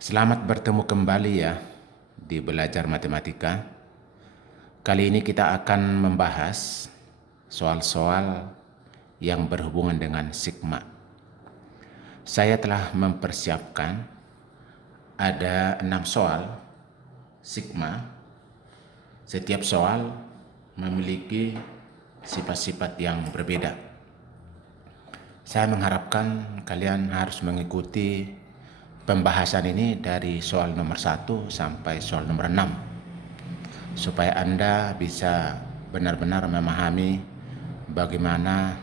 Selamat bertemu kembali ya di Belajar Matematika. Kali ini kita akan membahas soal-soal yang berhubungan dengan sigma. Saya telah mempersiapkan ada 6 soal sigma. Setiap soal memiliki sifat-sifat yang berbeda. Saya mengharapkan kalian harus mengikuti pembahasan ini dari soal nomor 1 sampai soal nomor 6 supaya Anda bisa benar-benar memahami bagaimana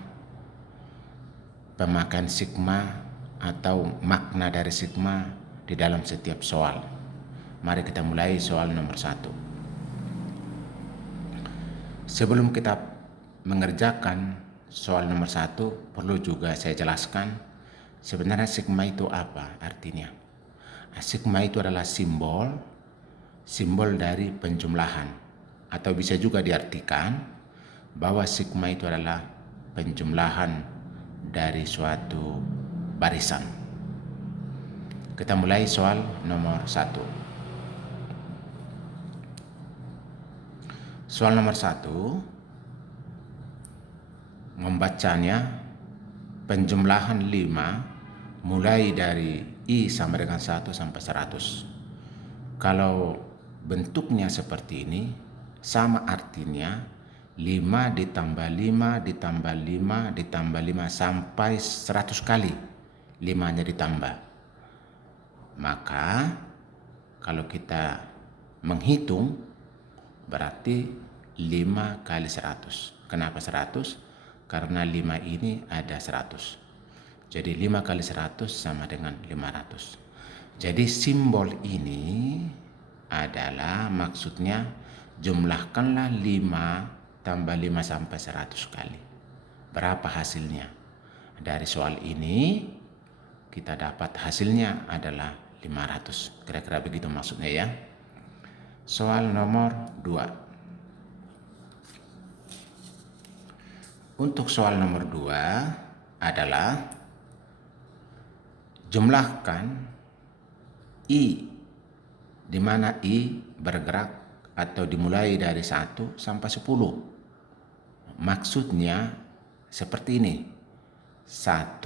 pemakaian sigma atau makna dari sigma di dalam setiap soal. Mari kita mulai soal nomor 1. Sebelum kita mengerjakan soal nomor 1, perlu juga saya jelaskan sebenarnya sigma itu apa artinya. Sigma itu adalah simbol dari penjumlahan, atau bisa juga diartikan bahwa sigma itu adalah penjumlahan dari suatu barisan. Kita mulai soal nomor 1. Soal nomor 1 membacanya penjumlahan 5 mulai dari I sama dengan 1 sampai 100. Kalau bentuknya seperti ini, sama artinya 5 ditambah 5 ditambah 5 ditambah 5 sampai 100 kali 5-nya ditambah. Maka kalau kita menghitung berarti 5 kali 100. Kenapa 100? Karena 5 ini ada 100. Jadi 5 kali 100 sama dengan 500. Jadi simbol ini adalah maksudnya jumlahkanlah 5 tambah 5 sampai 100 kali. Berapa hasilnya? Dari soal ini kita dapat hasilnya adalah 500. Kira-kira begitu maksudnya ya. Soal nomor 2. Untuk soal nomor 2 adalah jumlahkan I, di mana I bergerak atau dimulai dari 1 sampai 10. Maksudnya seperti ini. 1,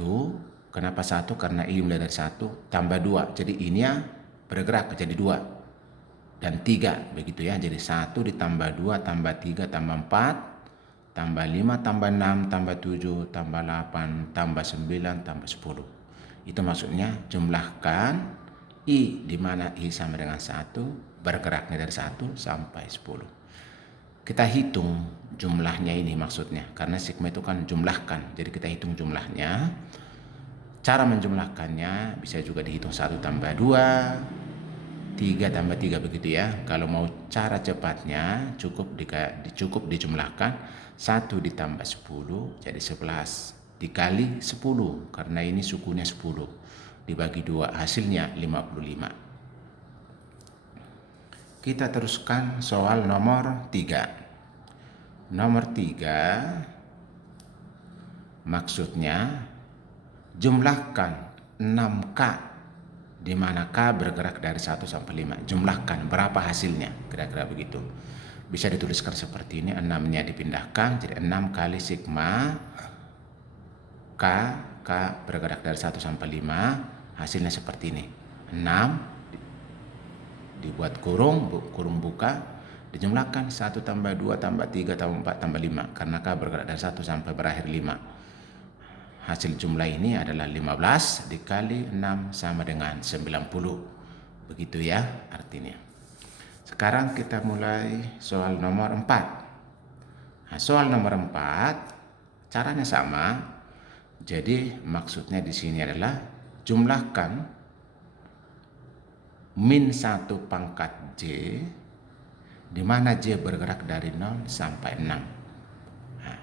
kenapa 1? Karena I mulai dari 1 tambah 2. Jadi I-nya bergerak jadi 2 dan 3 begitu ya. Jadi 1 ditambah 2 tambah 3 tambah 4 tambah 5 tambah 6 tambah 7 tambah 8 tambah 9 tambah 10. Itu maksudnya jumlahkan I, di mana I sama dengan 1, bergeraknya dari 1 sampai 10. Kita hitung jumlahnya ini maksudnya, karena sigma itu kan jumlahkan. Jadi kita hitung jumlahnya. Cara menjumlahkannya bisa juga dihitung 1 tambah 2, 3 tambah 3 begitu ya. Kalau mau cara cepatnya cukup dijumlahkan 1 ditambah 10 jadi 11 dikali 10, karena ini sukunya 10 dibagi 2 hasilnya 55. Kita teruskan soal nomor 3. Nomor 3 maksudnya jumlahkan 6K, di mana K bergerak dari 1 sampai 5. Jumlahkan berapa hasilnya, kira-kira begitu. Bisa dituliskan seperti ini, 6-nya dipindahkan jadi 6 kali sigma K bergerak dari 1 sampai 5, hasilnya seperti ini. 6 dibuat kurung buka, dijumlahkan 1 tambah 2 tambah 3 tambah 4 tambah 5, karena K bergerak dari 1 sampai berakhir 5. Hasil jumlah ini adalah 15 dikali 6 sama dengan 90. Begitu ya artinya. Sekarang kita mulai soal nomor 4. Nah, soal nomor 4 caranya sama. Jadi maksudnya di sini adalah jumlahkan min 1 pangkat J, di mana J bergerak dari 0 sampai 6. Nah,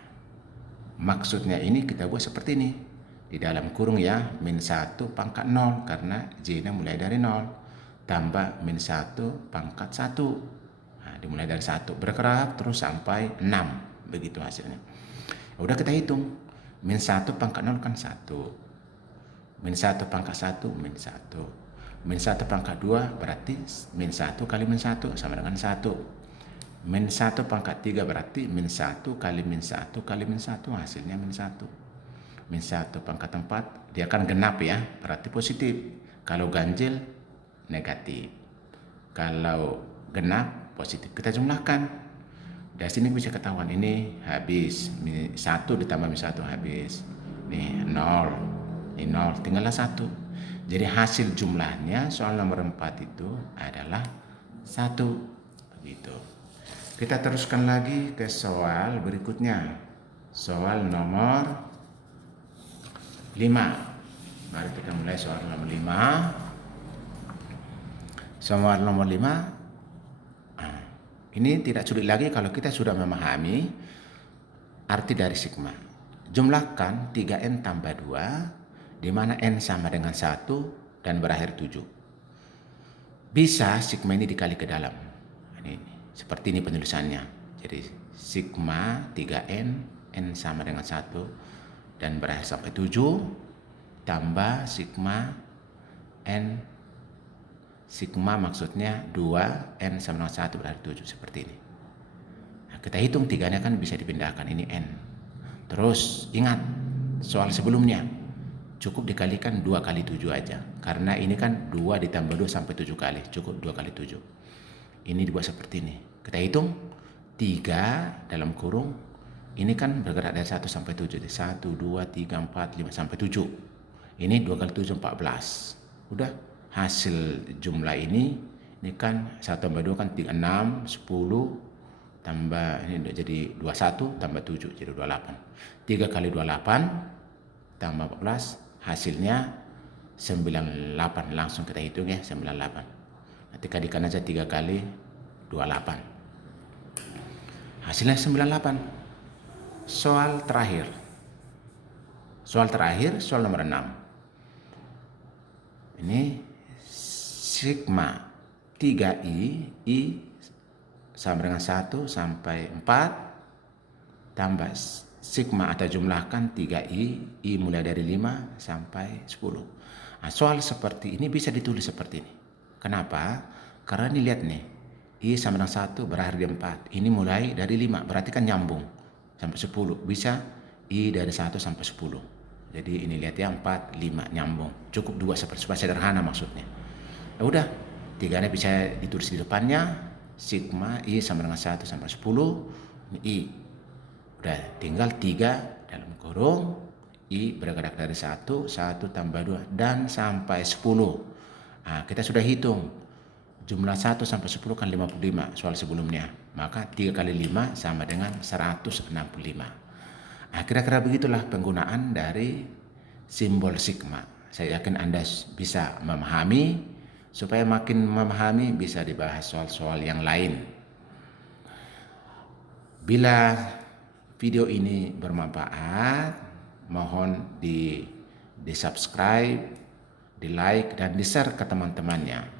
maksudnya ini kita buat seperti ini. Di dalam kurung ya, min 1 pangkat 0, karena J-nya mulai dari 0. Tambah min 1 pangkat 1. Nah, dimulai dari 1 bergerak terus sampai 6. Begitu hasilnya. Udah kita hitung. Min 1 pangkat 0 kan 1. Min 1 pangkat 1 min 1. Min 1 pangkat 2 berarti min 1 kali min 1 sama dengan 1. Min 1 pangkat 3 berarti min 1 kali min 1 kali min 1, hasilnya min 1. Min 1 pangkat 4, dia akan genap ya, berarti positif. Kalau ganjil, negatif. Kalau genap, positif. Kita jumlahkan. Dari sini bisa ketahuan ini habis. Min 1 ditambah min 1 habis. Nih 0. Ini 0, tinggallah 1. Jadi hasil jumlahnya soal nomor 4 itu adalah 1. Begitu. Kita teruskan lagi ke soal berikutnya. Soal nomor 5. Mari kita mulai soal nomor 5. Soal nomor 5. Ini tidak sulit lagi kalau kita sudah memahami arti dari sigma. Jumlahkan 3N tambah 2, di mana N sama dengan 1 dan berakhir 7. Bisa sigma ini dikali ke dalam. Seperti ini penulisannya. Jadi sigma 3N, N sama dengan 1 dan berakhir sampai 7, tambah sigma N. Sigma maksudnya 2, N sama dengan 1 berarti 7, seperti ini. Nah, kita hitung 3-nya kan bisa dipindahkan, ini N. Terus ingat soal sebelumnya, cukup dikalikan 2 kali 7 aja. Karena ini kan 2 ditambah 2 sampai 7 kali, cukup 2 kali 7. Ini dibuat seperti ini. Kita hitung 3 dalam kurung, ini kan bergerak dari 1 sampai 7. Jadi 1, 2, 3, 4, 5 sampai 7. Ini 2 kali 7, 14. Udah. Hasil jumlah ini kan 1 tambah 2 kan 6, 10 tambah ini jadi 21 tambah 7 jadi 28. 3 kali 28 tambah 14 hasilnya 98. Langsung kita hitung ya, 98. Nanti kalikan aja 3 kali 28. Hasilnya 98. Soal terakhir. Soal nomor 6. Ini sigma 3i, i sama dengan 1 sampai 4 tambah sigma atau jumlahkan 3i, i mulai dari 5 sampai 10. Nah, soal seperti ini bisa ditulis seperti ini. Kenapa? Karena ini lihat nih, i sama dengan 1 berakhir di 4. Ini mulai dari 5, berarti kan nyambung sampai 10. Bisa i dari 1 sampai 10. Jadi ini lihat ya, 4, 5 nyambung. Cukup 2 supaya sederhana maksudnya. Ya udah, 3-nya bisa ditulis di depannya. Sigma i sama dengan 1 sampai 10. Ini i. Udah, tinggal 3 dalam kurung. I bergerak dari 1 tambah 2 dan sampai 10. Nah, kita sudah hitung. Jumlah 1 sampai 10 kan 55 soal sebelumnya. Maka 3 kali 5 sama dengan 165. Nah, kira-kira begitulah penggunaan dari simbol sigma. Saya yakin Anda bisa memahami. Supaya makin memahami bisa dibahas soal-soal yang lain. Bila video ini bermanfaat, mohon di subscribe, di like dan di share ke teman-temannya.